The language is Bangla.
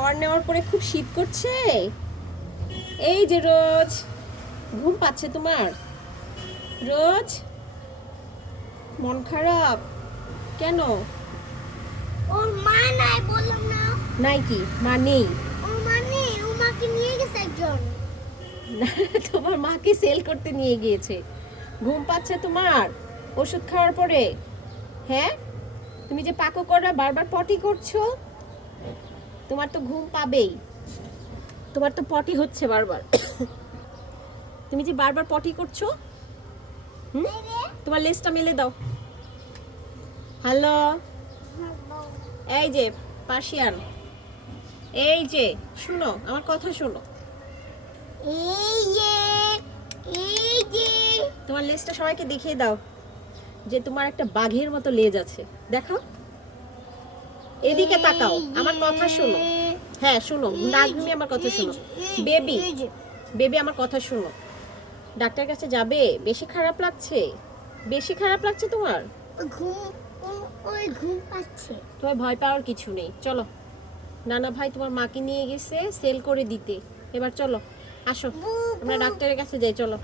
খাবার নেওয়ার পরে খুব শীত করছে। এই যে রোজ ঘুম পাচ্ছে তোমার? রোজ মন খারাপ কেন? ওর মা নাই বললাম না। নাই কি মা নেই? ওর মা নেই, ওর মাকে নিয়ে গেছে একজন। তোমার মাকে সেল করতে নিয়ে গিয়েছে। ঘুম পাচ্ছে তোমার ওষুধ খাওয়ার পরে? হ্যাঁ, তুমি যে পাকো করা বারবার পটি করছো, তোমার তো ঘুম পাবেই। তোমার তো পটি হচ্ছে বারবার। তুমি যে বারবার পটি করছো। তোমার লেজটা মেলে দাও। হ্যালো, এই যে পার্সিয়ান, এই যে শুনো আমার কথা শোনো। এই যে এই যে তোমার লেজটা সবাইকে দেখিয়ে দাও যে তোমার একটা বাঘের মতো লেজ আছে। দেখাও, এদিকে তাকাও, আমার কথা শোনো। হ্যাঁ শোনো, নাক ঘুমিয়ে আমার কথা শোনো। বেবি, বেবি আমার কথা শোনো। ডাক্তার কাছে যাবে? বেশি খারাপ লাগছে? বেশি খারাপ লাগছে তোমার? ঘুম ওই ঘুম পাচ্ছে। তোমার ভয় পাওয়ার কিছু নেই, চলো। নানা ভাই তোমার মাকে নিয়ে গেছে সেল করে দিতে। এবার চলো, আসো আমরা ডাক্তারের কাছে যাই, চলো।